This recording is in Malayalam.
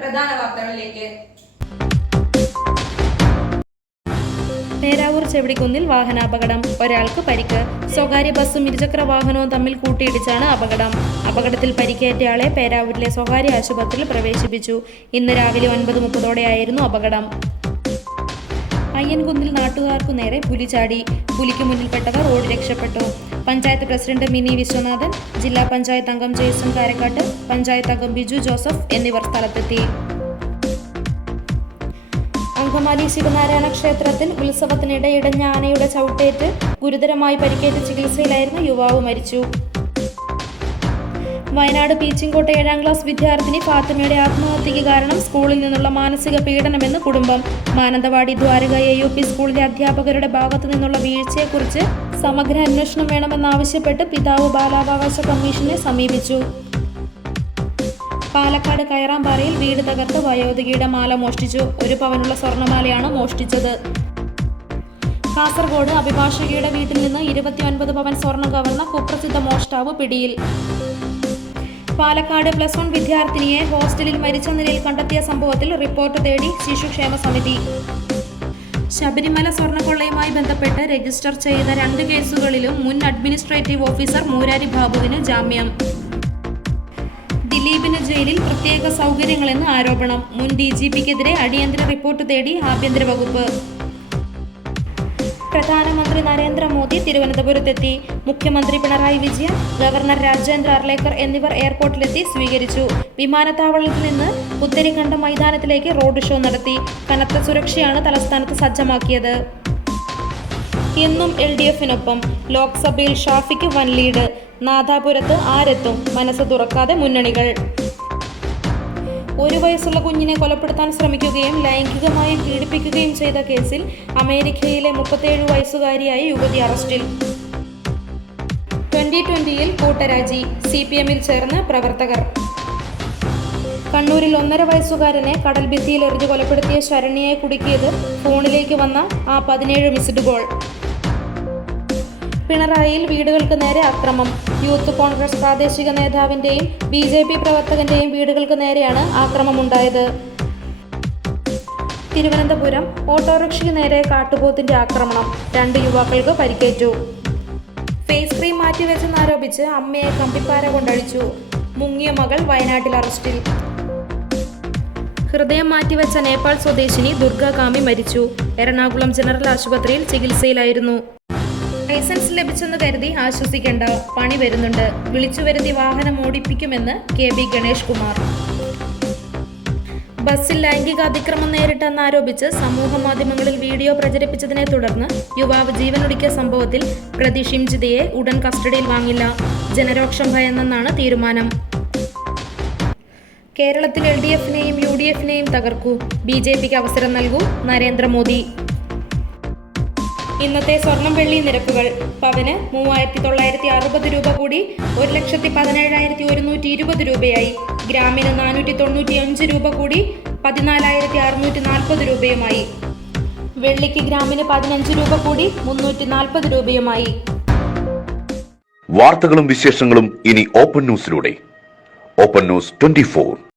പ്രധാന വാർത്തകളിലേക്ക്. പേരാവൂർ ചെവിടിക്കുന്നിൽ വാഹനാപകടം, ഒരാൾക്ക് പരിക്ക്. സ്വകാര്യ ബസ്സും ഇരുചക്ര വാഹനവും തമ്മിൽ കൂട്ടിയിടിച്ചാണ് അപകടം. അപകടത്തിൽ പരിക്കേറ്റയാളെ പേരാവൂരിലെ സ്വകാര്യ ആശുപത്രിയിൽ പ്രവേശിപ്പിച്ചു. ഇന്ന് രാവിലെ 9:30 അപകടം. അയ്യൻകുന്നിൽ നാട്ടുകാർക്കു നേരെ പുലി ചാടി. പുലിക്ക് മുന്നിൽപ്പെട്ടവർ ഓടി രക്ഷപ്പെട്ടു. പഞ്ചായത്ത് പ്രസിഡന്റ് മിനി വിശ്വനാഥൻ, ജില്ലാ പഞ്ചായത്ത് അംഗം ജെയ്സൺ കാരക്കാട്ട്, പഞ്ചായത്ത് അംഗം ബിജു ജോസഫ് എന്നിവർ സ്ഥലത്തെത്തി. അങ്കമാലി ശിവനാരായണ ക്ഷേത്രത്തിൽ ഉത്സവത്തിനിടെ ഇടഞ്ഞ ആനയുടെ ചവിട്ടേറ്റ് ഗുരുതരമായി പരിക്കേറ്റ് ചികിത്സയിലായിരുന്ന യുവാവ് മരിച്ചു. വയനാട് പീച്ചിങ്കോട്ട 7ാം ക്ലാസ് വിദ്യാർത്ഥിനി ഫാത്തിമയുടെ ആത്മഹത്യയ്ക്ക് കാരണം സ്കൂളിൽ നിന്നുള്ള മാനസിക പീഡനമെന്ന് കുടുംബം. മാനന്തവാടി ദ്വാരക AUP സ്കൂളിലെ അധ്യാപകരുടെ ഭാഗത്തു നിന്നുള്ള വീഴ്ചയെക്കുറിച്ച് സമഗ്ര അന്വേഷണം വേണമെന്നാവശ്യപ്പെട്ട് പിതാവ് ബാലാവകാശ കമ്മീഷനെ സമീപിച്ചു. പാലക്കാട് കയറാമ്പാറയിൽ വീട് തകർത്ത് വയോധികയുടെ മാല മോഷ്ടിച്ചു. 1 പവനുള്ള സ്വർണ്ണമാലയാണ് മോഷ്ടിച്ചത്. കാസർഗോഡ് അഭിഭാഷകയുടെ വീട്ടിൽ നിന്ന് 29 പവൻ സ്വർണം കവർന്ന കുപ്രസിദ്ധ മോഷ്ടാവ് പിടിയിൽ. പാലക്കാട് +1 വിദ്യാർത്ഥിനിയെ ഹോസ്റ്റലിൽ മരിച്ച നിലയിൽ കണ്ടെത്തിയ സംഭവത്തിൽ റിപ്പോർട്ട് തേടി ശിശുക്ഷേമ സമിതി. ശബരിമല സ്വർണ്ണക്കൊള്ളയുമായി ബന്ധപ്പെട്ട് രജിസ്റ്റർ ചെയ്ത 2 കേസുകളിലും മുൻ അഡ്മിനിസ്ട്രേറ്റീവ് ഓഫീസർ മൂരാരി ബാബുവിന് ജാമ്യം. ദിലീപിന് ജയിലിൽ പ്രത്യേക സൗകര്യങ്ങളെന്ന് ആരോപണം. മുൻ DGPക്കെതിരെ അടിയന്തര റിപ്പോർട്ട് തേടി ആഭ്യന്തര വകുപ്പ്. പ്രധാനമന്ത്രി നരേന്ദ്രമോദി തിരുവനന്തപുരത്തെത്തി. മുഖ്യമന്ത്രി പിണറായി വിജയൻ, ഗവർണർ രാജേന്ദ്ര അർലേക്കർ എന്നിവർ എയർപോർട്ടിലെത്തി സ്വീകരിച്ചു. വിമാനത്താവളത്തിൽ നിന്ന് പുത്തരിക്കണ്ടം മൈതാനത്തിലേക്ക് റോഡ് ഷോ നടത്തി. കനത്ത സുരക്ഷയാണ് തലസ്ഥാനത്ത് സജ്ജമാക്കിയത്. എന്നും LDFിനൊപ്പം. ലോക്സഭയിൽ ഷാഫിക്ക് വൻ ലീഡ്. നാദാപുരത്ത് ആരെത്തും? മനസ്സ് തുറക്കാതെ മുന്നണികൾ. 1 വയസ്സുള്ള കുഞ്ഞിനെ കൊലപ്പെടുത്താൻ ശ്രമിക്കുകയും ലൈംഗികമായി പീഡിപ്പിക്കുകയും ചെയ്ത കേസിൽ അമേരിക്കയിലെ 37 വയസ്സുകാരിയായ യുവതി അറസ്റ്റിൽ. 2020 കൂട്ടരാജി. CPMൽ ചേർന്ന് പ്രവർത്തകർ. കണ്ണൂരിൽ 1.5 വയസ്സുകാരനെ കടൽ ഭിത്തിയിൽ എറിഞ്ഞ് കൊലപ്പെടുത്തിയ ശരണ്യയെ കുടുക്കിയത് ഫോണിലേക്ക് വന്ന ആ 17 മിസ്ഡ് കോൾ. പിണറായിയിൽ വീടുകൾക്ക് നേരെ അക്രമം. യൂത്ത് കോൺഗ്രസ് പ്രാദേശിക നേതാവിന്റെയും BJP പ്രവർത്തകന്റെയും വീടുകൾക്ക് നേരെയാണ് ആക്രമമുണ്ടായത്. തിരുവനന്തപുരം ഓട്ടോറിക്ഷയ്ക്ക് നേരെ കാട്ടുപോത്തിന്റെ ആക്രമണം. 2 യുവാക്കൾക്ക് പരിക്കേറ്റു. ഫേസ് ക്രീം മാറ്റിവെച്ചെന്നാരോപിച്ച് അമ്മയെ കമ്പിപ്പാര കൊണ്ടടിച്ചു. മുങ്ങിയ മകൾ വയനാട്ടിൽ അറസ്റ്റിൽ. ഹൃദയം മാറ്റിവെച്ച നേപ്പാൾ സ്വദേശിനി ദുർഗാകാമി മരിച്ചു. എറണാകുളം ജനറൽ ആശുപത്രിയിൽ ചികിത്സയിലായിരുന്നു. ലൈസൻസ് ലഭിച്ചെന്ന് കരുതി ആശ്വസിക്കേണ്ട, പണി വരുന്നുണ്ട്. വിളിച്ചുവരുത്തി വാഹനം ഓടിപ്പിക്കുമെന്ന് KB ഗണേഷ് കുമാർ. ബസ്സിൽ ലൈംഗിക അതിക്രമം നേരിട്ടെന്നാരോപിച്ച് സമൂഹ മാധ്യമങ്ങളിൽ വീഡിയോ പ്രചരിപ്പിച്ചതിനെ തുടർന്ന് യുവാവ് ജീവനൊടുക്കിയ സംഭവത്തിൽ പ്രതി ഷിംജിതയെ ഉടൻ കസ്റ്റഡിയിൽ വാങ്ങില്ല. ജനരോക്ഷം ഭയന്നെന്നാണ് തീരുമാനം. കേരളത്തിൽ LDFനെയും UDFനെയും തകർക്കൂ. BJPക്ക് അവസരം നൽകൂ നരേന്ദ്രമോദി. ഇന്നത്തെ സ്വർണം വെള്ളി നിരക്കുകൾ. പവന് 3960 രൂപ കൂടി 1,17,120 രൂപയായി. ഗ്രാമിന് 495 രൂപ കൂടി 14,640 രൂപയുമായി. വെള്ളിക്ക് ഗ്രാമിന് 15 രൂപ കൂടി 340 രൂപയുമായി. വാർത്തകളും വിശേഷങ്ങളും ഇനി ഓപ്പൺ ന്യൂസിലൂടെ. Open news 24.